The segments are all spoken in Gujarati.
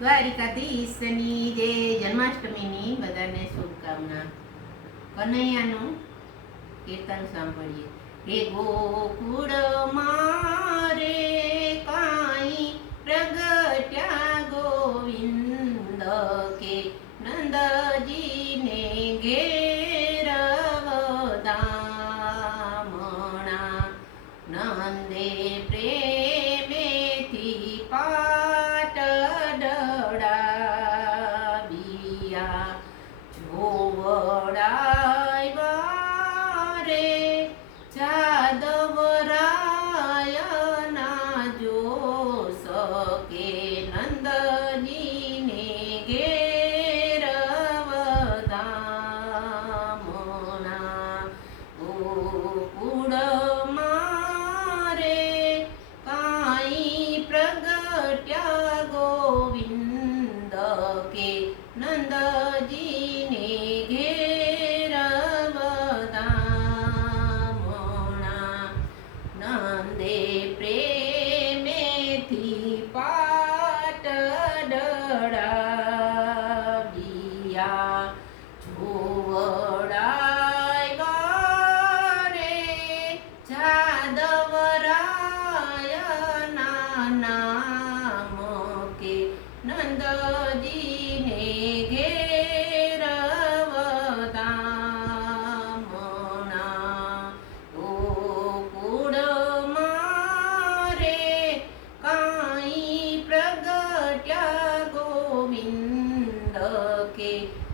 દ્વારિકાધીશની જે જન્માષ્ટમીની બધાને શુભકામના. કનૈયાનું કીર્તન સાંભળીએ. હે ગોકુળ, મારે કાંઈ પ્રગટ્યા ગોવિંદ કે નંદજીને ઘેરવદામણા નંદે પ્રેમ que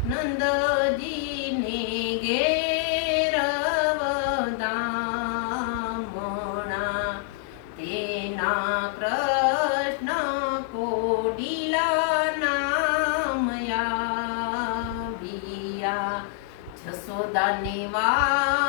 નંદજીને ઘેરવદામણા તેના કૃષ્ણ કોડીલા નામયા જસોદાની વા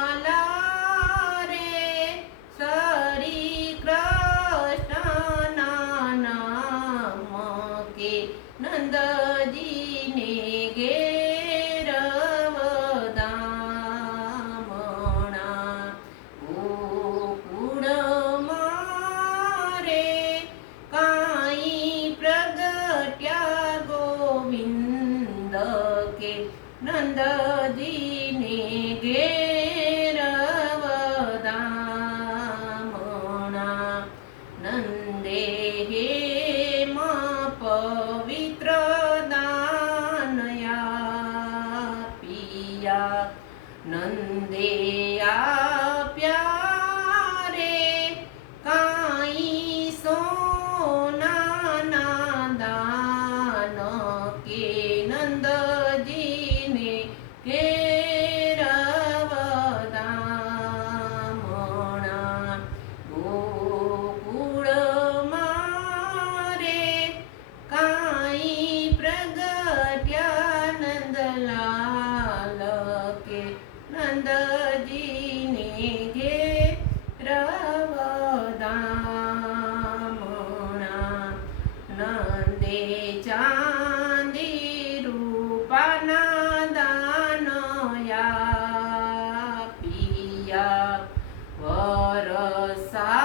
വന്ദേയാ forçar